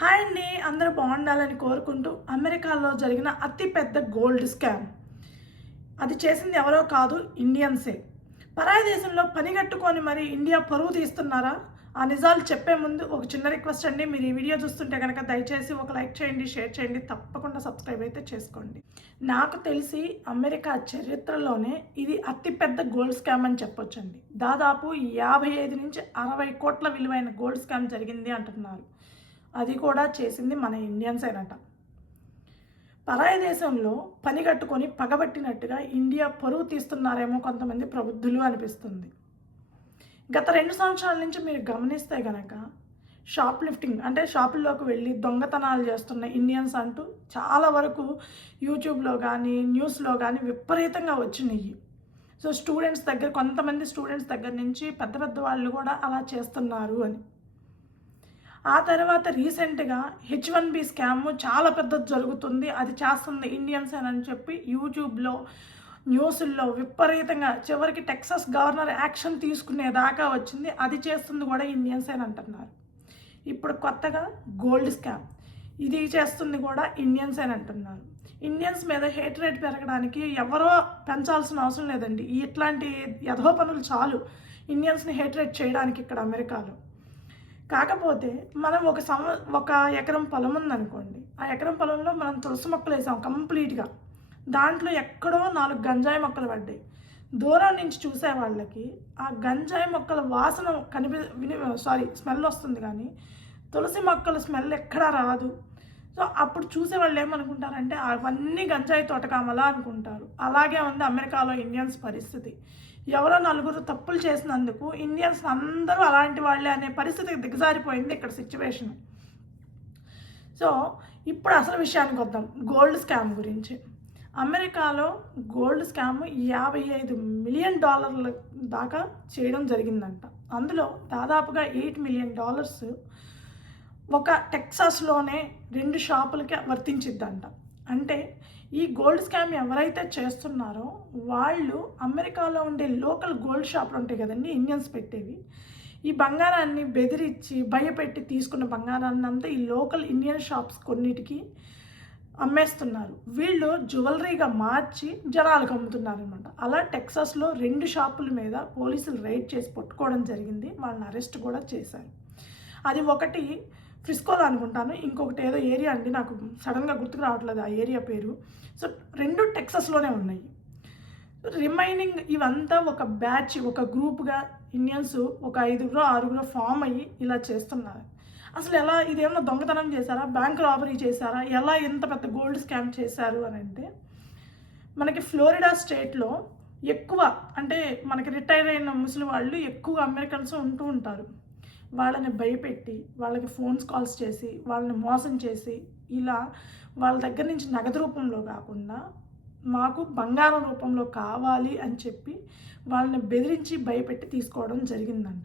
Hi అండి, అందరూ బాగుండాలని కోరుకుంటూ అమెరికాలో జరిగిన అతిపెద్ద గోల్డ్ స్కామ్. అది చేసింది ఎవరో కాదు, ఇండియన్సే. పరాయి దేశంలో పని కట్టుకొని మరి ఇండియా పరువు తీస్తున్నారా? ఆ నిజాలు చెప్పే ముందు ఒక చిన్న రిక్వెస్ట్ అండి. మీరు ఈ వీడియో చూస్తుంటే కనుక దయచేసి ఒక లైక్ చేయండి, షేర్ చేయండి, తప్పకుండా సబ్స్క్రైబ్ అయితే చేసుకోండి. నాకు తెలిసి అమెరికా చరిత్రలోనే ఇది అతిపెద్ద గోల్డ్ స్కామ్ అని చెప్పొచ్చండి. దాదాపు 55 నుంచి 60 కోట్ల విలువైన గోల్డ్ స్కామ్ జరిగింది అంటున్నారు. అది కూడా చేసింది మన ఇండియన్సేనట. పరాయి దేశంలో పని కట్టుకొని పగబట్టినట్టుగా ఇండియా పరువు తీస్తున్నారేమో కొంతమంది ప్రబుద్ధులు అనిపిస్తుంది. గత 2 సంవత్సరాల నుంచి మీరు గమనిస్తే గనక షాప్ లిఫ్టింగ్ అంటే షాపుల్లోకి వెళ్ళి దొంగతనాలు చేస్తున్న ఇండియన్స్ అంటూ చాలా వరకు యూట్యూబ్లో కానీ న్యూస్లో కానీ విపరీతంగా వచ్చినాయి. సో కొంతమంది స్టూడెంట్స్ దగ్గర నుంచి పెద్ద పెద్ద వాళ్ళు కూడా అలా చేస్తున్నారు అని. ఆ తర్వాత రీసెంట్గా H1B స్కామ్ చాలా పెద్దది జరుగుతుంది, అది చేస్తుంది ఇండియన్స్ అని చెప్పి యూట్యూబ్లో న్యూస్ల్లో విపరీతంగా చివరికి టెక్సాస్ గవర్నర్ యాక్షన్ తీసుకునేదాకా వచ్చింది. అది చేస్తుంది కూడా ఇండియన్స్ అని అంటున్నారు. ఇప్పుడు కొత్తగా గోల్డ్ స్కామ్, ఇది చేస్తుంది కూడా ఇండియన్స్ అని అంటున్నారు. ఇండియన్స్ మీద హేట్ రేట్ పెరగడానికి ఎవరో పెంచాల్సిన అవసరం లేదండి. ఇట్లాంటి యథో పనులు చాలు ఇండియన్స్ని హేట్ రేట్ చేయడానికి ఇక్కడ అమెరికాలో. కాకపోతే మనం ఒక ఎకరం పొలం ఉందనుకోండి, ఆ ఎకరం పొలంలో మనం తులసి మొక్కలు వేసాం కంప్లీట్గా. దాంట్లో ఎక్కడో 4 గంజాయి మొక్కలు పడ్డాయి. దూరం నుంచి చూసే వాళ్ళకి ఆ గంజాయి మొక్కల వాసన స్మెల్ వస్తుంది, కానీ తులసి మొక్కల స్మెల్ ఎక్కడా రాదు. సో అప్పుడు చూసేవాళ్ళు ఏమనుకుంటారంటే అవన్నీ గంజాయి తోటకామలా అనుకుంటారు. అలాగే ఉంది అమెరికాలో ఇండియన్స్ పరిస్థితి. ఎవరో 4 తప్పులు చేసినందుకు ఇండియన్స్ అందరూ అలాంటి వాళ్ళే అనే పరిస్థితికి దిగజారిపోయింది ఇక్కడ సిచ్యువేషన్. సో ఇప్పుడు అసలు విషయానికి వద్దాం, గోల్డ్ స్కామ్ గురించి. అమెరికాలో గోల్డ్ స్కామ్ $55 మిలియన్ దాకా చేయడం జరిగిందంట. అందులో దాదాపుగా $8 మిలియన్ ఒక టెక్సాస్లోనే 2 షాపులకి వర్తించిద్దంట. అంటే ఈ గోల్డ్ స్కామ్ ఎవరైతే చేస్తున్నారో వాళ్ళు అమెరికాలో ఉండే లోకల్ గోల్డ్ షాపులు ఉంటాయి కదండి, ఇండియన్స్ పెట్టేవి. ఈ బంగారాన్ని బెదిరించి భయపెట్టి తీసుకున్న బంగారాన్ని అంతా ఈ లోకల్ ఇండియన్ షాప్స్ కొన్నిటికి అమ్మేస్తున్నారు. వీళ్ళు జ్యువెలరీగా మార్చి జనాలకు అమ్ముతున్నారు అనమాట. అలా టెక్సాస్లో 2 షాపుల మీద పోలీసులు రైడ్ చేసి పట్టుకోవడం జరిగింది. వాళ్ళని అరెస్ట్ కూడా చేశారు. అది ఒకటి ఫ్రిస్కోలో అనుకుంటాను, ఇంకొకటి ఏదో ఏరియా అండి, నాకు సడన్గా గుర్తుకు రావట్లేదు ఆ ఏరియా పేరు. సో 2 టెక్సాస్లోనే ఉన్నాయి. రిమైనింగ్ ఇవంతా ఒక బ్యాచ్, ఒక గ్రూప్గా ఇండియన్స్ ఒక 5-6 ఫామ్ అయ్యి ఇలా చేస్తున్నారు. అసలు ఎలా, ఇదేమన్నా దొంగతనం చేశారా, బ్యాంక్ రాబరీ చేశారా, ఎలా ఎంత పెద్ద గోల్డ్ స్కామ్ చేశారు అని అంటే, మనకి ఫ్లోరిడా స్టేట్లో ఎక్కువ అంటే మనకి రిటైర్ అయిన ముసలి వాళ్ళు ఎక్కువ అమెరికన్స్ ఉంటూ ఉంటారు. వాళ్ళని భయపెట్టి వాళ్ళకి కాల్స్ చేసి వాళ్ళని మోసం చేసి ఇలా వాళ్ళ దగ్గర నుంచి నగదు రూపంలో కాకుండా మాకు బంగారం రూపంలో కావాలి అని చెప్పి వాళ్ళని బెదిరించి భయపెట్టి తీసుకోవడం జరిగిందంట.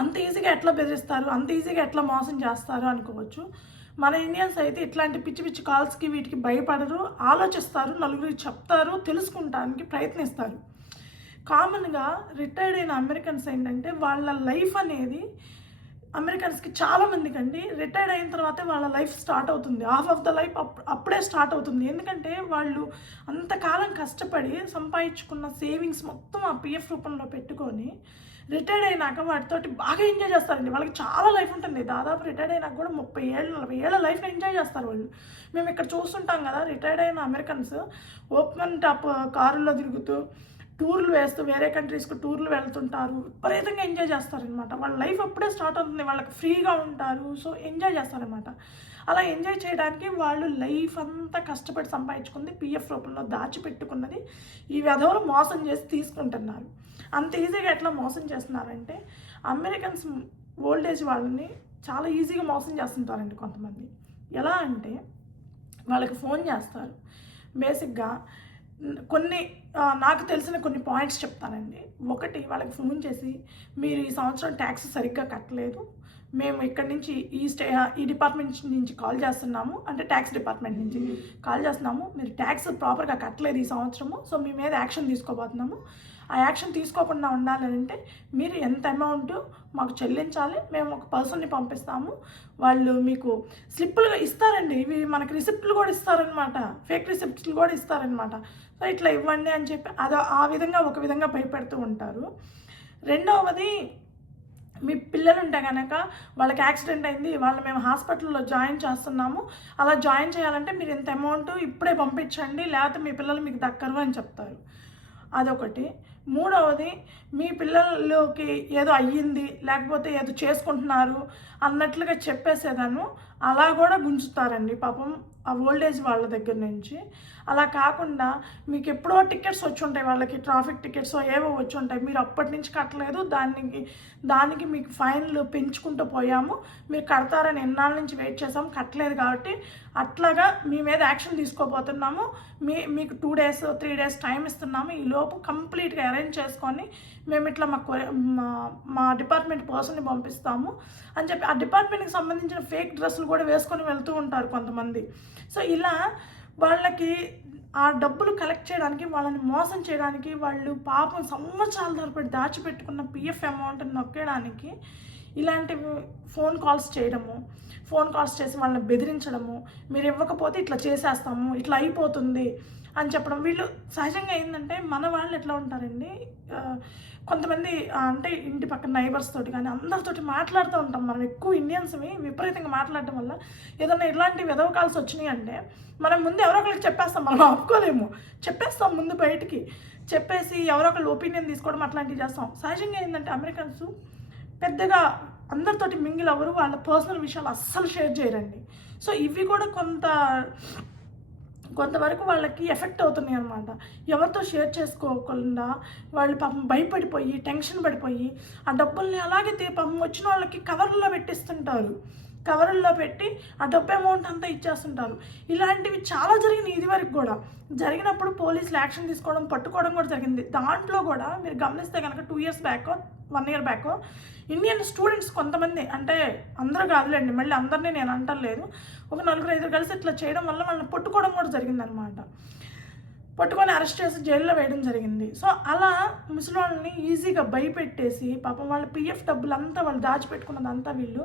అంత ఈజీగా ఎట్లా బెదిరిస్తారు, అంత ఈజీగా ఎట్లా మోసం చేస్తారు అనుకోవచ్చు. మన ఇండియన్స్ అయితే ఇట్లాంటి పిచ్చి పిచ్చి కాల్స్కి వీటికి భయపడరు, ఆలోచిస్తారు, నలుగురికి చెప్తారు, తెలుసుకుంటానికి ప్రయత్నిస్తారు. కామన్గా రిటైర్డ్ అయిన అమెరికన్స్ ఏంటంటే వాళ్ళ లైఫ్ అనేది అమెరికన్స్కి చాలామందికి అండి రిటైర్డ్ అయిన తర్వాతే వాళ్ళ లైఫ్ స్టార్ట్ అవుతుంది. హాఫ్ ఆఫ్ ద లైఫ్ అప్పుడే స్టార్ట్ అవుతుంది. ఎందుకంటే వాళ్ళు అంతకాలం కష్టపడి సంపాదించుకున్న సేవింగ్స్ మొత్తం ఆ పిఎఫ్ రూపంలో పెట్టుకొని రిటైర్డ్ అయినాక వాటితోటి బాగా ఎంజాయ్ చేస్తారండి. వాళ్ళకి చాలా లైఫ్ ఉంటుంది. దాదాపు రిటైర్డ్ అయినాక కూడా 30 ఏళ్ళు 40 ఏళ్ళ లైఫ్ని ఎంజాయ్ చేస్తారు వాళ్ళు. మేము ఇక్కడ చూస్తుంటాం కదా, రిటైర్డ్ అయిన అమెరికన్స్ ఓపెన్ టాప్ కారుల్లో తిరుగుతూ టూర్లు వేస్తూ వేరే కంట్రీస్కి టూర్లు వెళ్తుంటారు, విపరీతంగా ఎంజాయ్ చేస్తారనమాట. వాళ్ళ లైఫ్ అప్పుడే స్టార్ట్ అవుతుంది, వాళ్ళకి ఫ్రీగా ఉంటారు, సో ఎంజాయ్ చేస్తారనమాట. అలా ఎంజాయ్ చేయడానికి వాళ్ళు లైఫ్ అంతా కష్టపడి సంపాదించుకుంది పిఎఫ్ రూపంలో దాచిపెట్టుకున్నది ఈ వెధవలు మోసం చేసి తీసుకుంటున్నారు. అంత ఈజీగా ఎట్లా మోసం చేస్తున్నారంటే అమెరికన్స్ ఓల్డ్ ఏజ్ వాళ్ళని చాలా ఈజీగా మోసం చేస్తుంటారండి కొంతమంది. ఎలా అంటే వాళ్ళకి ఫోన్ చేస్తారు. బేసిక్గా నాకు తెలిసిన కొన్ని పాయింట్స్ చెప్తానండి. ఒకటి, వాళ్ళకి ఫోన్ చేసి మీరు ఈ సంవత్సరం ట్యాక్స్ సరిగ్గా కట్టలేదు, మేము ఇక్కడి నుంచి ఈ డిపార్ట్మెంట్ నుంచి కాల్ చేస్తున్నాము, అంటే ట్యాక్స్ డిపార్ట్మెంట్ నుంచి కాల్ చేస్తున్నాము, మీరు ట్యాక్స్ ప్రాపర్గా కట్టలేదు ఈ సంవత్సరము, సో మీ మీద యాక్షన్ తీసుకోబోతున్నాము ఆ యాక్షన్ తీసుకోకుండా ఉండాలంటే మీరు ఎంత అమౌంట్ మాకు చెల్లించాలి, మేము ఒక పర్సన్ని పంపిస్తాము, వాళ్ళు మీకు స్లిప్పులుగా ఇస్తారండి, ఇవి మనకి రిసిప్ట్లు కూడా ఇస్తారనమాట, ఫేక్ రిసిప్ట్లు కూడా ఇస్తారనమాట. సో ఇట్లా ఇవ్వండి అని చెప్పి అది ఆ విధంగా ఒక విధంగా భయపెడుతూ ఉంటారు. రెండవది, మీ పిల్లలు ఉంటే కనుక వాళ్ళకి యాక్సిడెంట్ అయింది, వాళ్ళు మేము హాస్పిటల్లో జాయిన్ చేస్తున్నాము, అలా జాయిన్ చేయాలంటే మీరు ఇంత అమౌంట్ ఇప్పుడే పంపించండి, లేకపోతే మీ పిల్లలు మీకు దక్కరు అని చెప్తారు. అదొకటి. మూడవది, మీ పిల్లలకి ఏదో అయ్యింది లేకపోతే ఏదో చేసుకుంటున్నారు అన్నట్లుగా చెప్పేసేదాన్ని అలా కూడా గుంజుతారండి పాపం ఆ ఓల్డేజ్ వాళ్ళ దగ్గర నుంచి. అలా కాకుండా మీకు ఎప్పుడో టికెట్స్ వచ్చి ఉంటాయి, వాళ్ళకి ట్రాఫిక్ టికెట్స్ ఏవో వచ్చి ఉంటాయి, మీరు అప్పటి నుంచి కట్టలేదు, దానికి మీకు ఫైన్లు పెంచుకుంటూ పోయాము, మీరు కడతారని ఎన్నాళ్ళ నుంచి వెయిట్ చేసాము, కట్టలేదు కాబట్టి అట్లాగా మీ మీద యాక్షన్ తీసుకోబోతున్నాము, మీకు 2 days 3 days టైం ఇస్తున్నాము, ఈ లోపు కంప్లీట్గా అరేంజ్ చేసుకొని మేము ఇట్లా మా డిపార్ట్మెంట్ పర్సన్ని పంపిస్తాము అని చెప్పి ఆ డిపార్ట్మెంట్కి సంబంధించిన ఫేక్ డ్రెస్సులు కూడా వేసుకొని వెళ్తూ ఉంటారు కొంతమంది. సో ఇలా వాళ్ళకి ఆ డబ్బులు కలెక్ట్ చేయడానికి, వాళ్ళని మోసం చేయడానికి, వాళ్ళు పాపం సంవత్సరాల తరబడి దాచిపెట్టుకున్న పిఎఫ్ అమౌంట్ని నొక్కడానికి ఇలాంటి ఫోన్ కాల్స్ చేసి వాళ్ళని బెదిరించడము, మీరు ఇవ్వకపోతే ఇట్లా చేసేస్తాము, ఇట్లా అయిపోతుంది అని చెప్పడం. వీళ్ళు సహజంగా ఏంటంటే మన వాళ్ళు ఎట్లా ఉంటారండి, కొంతమంది అంటే ఇంటి పక్కన నైబర్స్ తోటి కానీ అందరితోటి మాట్లాడుతూ ఉంటాం మనం, ఎక్కువ ఇండియన్స్వి విపరీతంగా మాట్లాడటం వల్ల ఏదన్నా ఇలాంటి వెధవ కాల్స్ వచ్చినాయి అంటే మనం ముందు ఎవరో ఒకరికి చెప్పేస్తాం, మనం ఆపుకోలేము, చెప్పేస్తాం ముందు బయటికి చెప్పేసి ఎవరో ఒకళ్ళు ఒపీనియన్ తీసుకోవడం అట్లాంటివి చేస్తాం. సహజంగా ఏంటంటే అమెరికన్స్ పెద్దగా అందరితోటి మింగిల్ అవ్వరు, వాళ్ళ పర్సనల్ విషయాలు అస్సలు షేర్ చేయరండి. సో ఇవి కూడా కొంతవరకు వాళ్ళకి ఎఫెక్ట్ అవుతున్నాయి అనమాట. ఎవరితో షేర్ చేసుకోకుండా వాళ్ళు పాపం భయపడిపోయి టెన్షన్ పడిపోయి ఆ డబ్బుల్ని అలాగే పాపం వచ్చిన వాళ్ళకి కవర్లో పెట్టిస్తుంటారు, కవర్లో పెట్టి ఆ డబ్బు అమౌంట్ అంతా ఇచ్చేస్తుంటారు. ఇలాంటివి చాలా జరిగినాయి, ఇది వరకు కూడా జరిగినప్పుడు పోలీసులు యాక్షన్ తీసుకోవడం పట్టుకోవడం కూడా జరిగింది. దాంట్లో కూడా మీరు గమనిస్తే కనుక 2 years back 1 year back Indian students కొంతమంది, అంటే అందరూ కాదులేండి, మళ్ళీ అందరినీ నేను అంటలేదు, ఒక 4-5 కలిసి ఇట్లా చేయడం వల్ల వాళ్ళని పట్టుకోవడం కూడా జరిగిందనమాట. పట్టుకొని అరెస్ట్ చేసి జైల్లో వేయడం జరిగింది. సో అలా ముసలి వాళ్ళని ఈజీగా భయపెట్టేసి పాపం వాళ్ళ పిఎఫ్ డబ్బులంతా వాళ్ళు దాచిపెట్టుకున్నదంతా వీళ్ళు.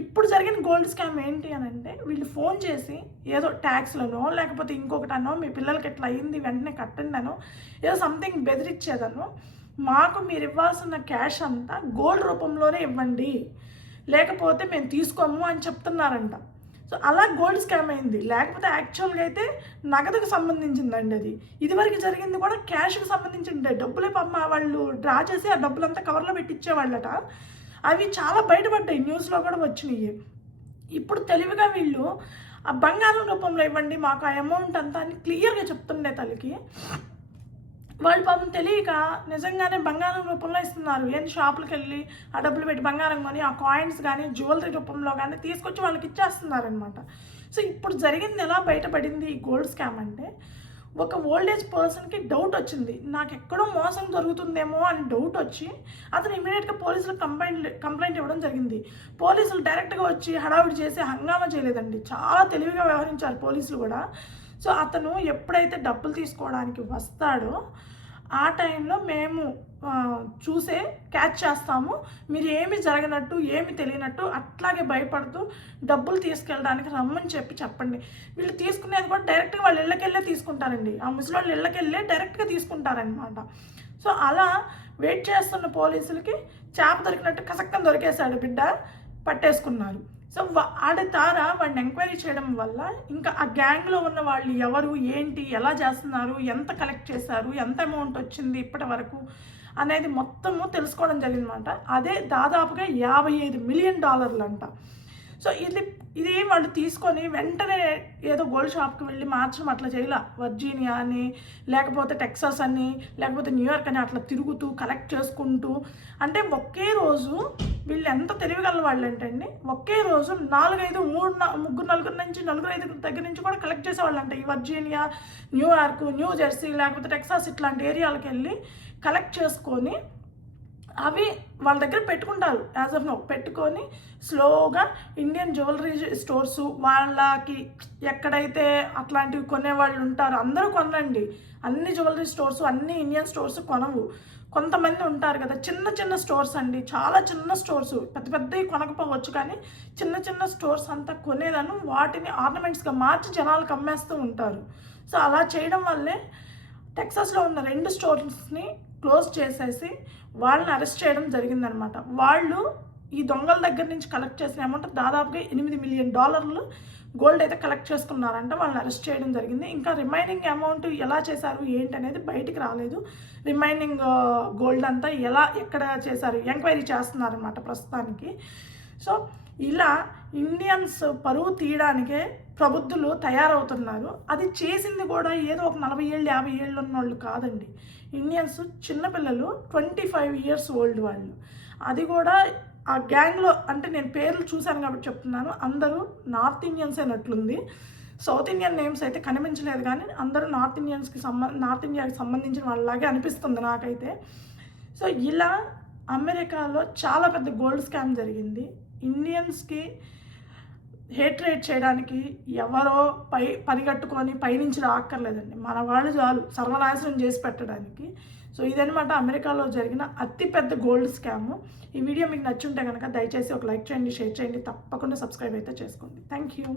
ఇప్పుడు జరిగిన గోల్డ్ స్కామ్ ఏంటి అని అంటే, వీళ్ళు ఫోన్ చేసి ఏదో ట్యాక్స్లనో లేకపోతే ఇంకొకటనో మీ పిల్లలకి ఎట్లా అయ్యింది వెంటనే కట్టండి అనో ఏదో సంథింగ్ బెదిరించేదనో, మాకు మీరు ఇవ్వాల్సిన క్యాష్ అంతా గోల్డ్ రూపంలోనే ఇవ్వండి లేకపోతే మేము తీసుకోము అని చెప్తున్నారంట. సో అలా గోల్డ్ స్కామ్ అయింది, లేకపోతే యాక్చువల్గా అయితే నగదుకు సంబంధించిందండి అది. ఇదివరకు జరిగింది కూడా క్యాష్కి సంబంధించింది, డబ్బులే పాపం వాళ్ళు డ్రా చేసి ఆ డబ్బులంతా కవర్లో పెట్టించేవాళ్ళట. అవి చాలా బయటపడ్డాయి, న్యూస్లో కూడా వచ్చినాయి. ఇప్పుడు తెలివిగా వీళ్ళు ఆ బంగారం రూపంలో ఇవ్వండి మాకు ఆ అమౌంట్ అంతా అని క్లియర్గా చెప్తుండే తల్లికి. వాళ్ళు పాపం తెలియక నిజంగానే బంగారం రూపంలో ఇస్తున్నారు. ఏంటి షాపులకు వెళ్ళి ఆ డబ్బులు పెట్టి బంగారం కొని ఆ కాయిన్స్ కానీ జ్యువెలరీ రూపంలో కానీ తీసుకొచ్చి వాళ్ళకి ఇచ్చేస్తున్నారనమాట. సో ఇప్పుడు జరిగింది ఎలా బయటపడింది ఈ గోల్డ్ స్కామ్ అంటే, ఒక ఓల్డేజ్ పర్సన్కి డౌట్ వచ్చింది, నాకు ఎక్కడో మోసం జరుగుతుందేమో అని డౌట్ వచ్చి అతను ఇమీడియట్గా పోలీసులకు కంప్లైంట్ ఇవ్వడం జరిగింది. పోలీసులు డైరెక్ట్గా వచ్చి హడావిడి చేసి హంగామా చేయలేదండి, చాలా తెలివిగా వ్యవహరించారు పోలీసులు కూడా. సో అతను ఎప్పుడైతే డబ్బులు తీసుకోవడానికి వస్తాడో ఆ టైంలో మేము చూసే క్యాచ్ చేస్తాము, మీరు ఏమి జరగనట్టు ఏమి తెలియనట్టు అట్లాగే భయపడుతూ డబ్బులు తీసుకెళ్ళడానికి రమ్మని చెప్పండి. వీళ్ళు తీసుకునేది కూడా డైరెక్ట్గా వాళ్ళ ఇళ్ళకెళ్ళే తీసుకుంటారండి, ఆ ముసలి ఇళ్ళకెళ్ళే డైరెక్ట్గా తీసుకుంటారనమాట. సో అలా వెయిట్ చేస్తున్న పోలీసులకి చేప దొరికినట్టు కసక్కని దొరికేశాడు బిడ్డ, పట్టేసుకున్నారు. సో ఆడ తార వాడిని ఎంక్వైరీ చేయడం వల్ల ఇంకా ఆ గ్యాంగ్లో ఉన్న వాళ్ళు ఎవరు ఏంటి ఎలా చేస్తున్నారు, ఎంత కలెక్ట్ చేశారు, ఎంత అమౌంట్ వచ్చింది ఇప్పటి వరకు అనేది మొత్తము తెలుసుకోవడం జరిగిందన్నమాట. అదే దాదాపుగా $55 million అంట. సో ఇది వాళ్ళు తీసుకొని వెంటనే ఏదో గోల్డ్ షాప్కి వెళ్ళి మార్చడం అట్లా చేయలే, వర్జీనియా అని లేకపోతే టెక్సాస్ అని లేకపోతే న్యూయార్క్ అని అట్లా తిరుగుతూ కలెక్ట్ చేసుకుంటూ, అంటే ఒకే రోజు వీళ్ళు ఎంత తెలివిగల వాళ్ళు ఏంటండి, ఒకే రోజు 4-5 దగ్గర నుంచి కూడా కలెక్ట్ చేసేవాళ్ళు అంట. ఈ వర్జీనియా, న్యూయార్క్, న్యూ జెర్సీ లేకపోతే టెక్సాస్ ఇట్లాంటి ఏరియాలకు వెళ్ళి కలెక్ట్ చేసుకొని అవి వాళ్ళ దగ్గర పెట్టుకుంటారు యాజ్ ఆఫ్ నో, పెట్టుకొని స్లోగా ఇండియన్ జ్యువెలరీ స్టోర్సు వాళ్ళకి ఎక్కడైతే అట్లాంటివి కొనేవాళ్ళు ఉంటారో అందరూ కొనండి. అన్ని జ్యువెలరీ స్టోర్సు అన్ని ఇండియన్ స్టోర్స్ కొనవు. కొంతమంది ఉంటారు కదా, చిన్న చిన్న స్టోర్స్ అండి, చాలా చిన్న స్టోర్సు, పెద్ద పెద్దవి కొనకపోవచ్చు కానీ చిన్న చిన్న స్టోర్స్ అంతా కొనేదాన్ని వాటిని ఆర్నమెంట్స్గా మార్చి జనాలకు అమ్మేస్తూ ఉంటారు. సో అలా చేయడం వల్లే టెక్సాస్లో ఉన్న 2 స్టోర్స్ని క్లోజ్ చేసేసి వాళ్ళని అరెస్ట్ చేయడం జరిగిందనమాట. వాళ్ళు ఈ దొంగల దగ్గర నుంచి కలెక్ట్ చేసిన అమౌంట్ దాదాపుగా $8 మిలియన్ గోల్డ్ అయితే కలెక్ట్ చేసుకున్నారంట. వాళ్ళని అరెస్ట్ చేయడం జరిగింది. ఇంకా రిమైనింగ్ అమౌంట్ ఎలా చేశారు ఏంటి అనేది బయటికి రాలేదు. రిమైనింగ్ గోల్డ్ అంతా ఎక్కడ చేశారు ఎంక్వైరీ చేస్తున్నారనమాట ప్రస్తుతానికి. సో ఇలా ఇండియన్స్ పరువు తీయడానికే ప్రబుద్ధులు తయారవుతున్నారు. అది చేసింది కూడా ఏదో ఒక 40 ఏళ్ళు 50 ఏళ్ళు ఉన్న వాళ్ళు కాదండి. ఇండియన్స్ చిన్నపిల్లలు 25 ఇయర్స్ ఓల్డ్ వాళ్ళు. అది కూడా ఆ గ్యాంగ్లో, అంటే నేను పేర్లు చూశాను కాబట్టి చెప్తున్నాను, అందరూ నార్త్ ఇండియన్స్ అయినట్లుంది. సౌత్ ఇండియన్ నేమ్స్ అయితే కనిపించలేదు కానీ అందరూ నార్త్ ఇండియాకి సంబంధించిన వాళ్ళలాగే అనిపిస్తుంది నాకైతే. సో ఇలా అమెరికాలో చాలా పెద్ద గోల్డ్ స్కామ్ జరిగింది. ఇండియన్స్కి హేట్రేట్ చేయడానికి ఎవరో పనిగట్టుకొని పైనుంచి రాక్కర్లేదండి, మన వాళ్ళు చాలు సర్వనాశనం చేసి పెట్టడానికి. సో ఇదనమాట అమెరికాలో జరిగిన అతిపెద్ద గోల్డ్ స్కామ్. ఈ వీడియో మీకు నచ్చుంటే కనుక దయచేసి ఒక లైక్ చేయండి, షేర్ చేయండి, తప్పకుండా సబ్స్క్రైబ్ అయితే చేసుకోండి. Thank you.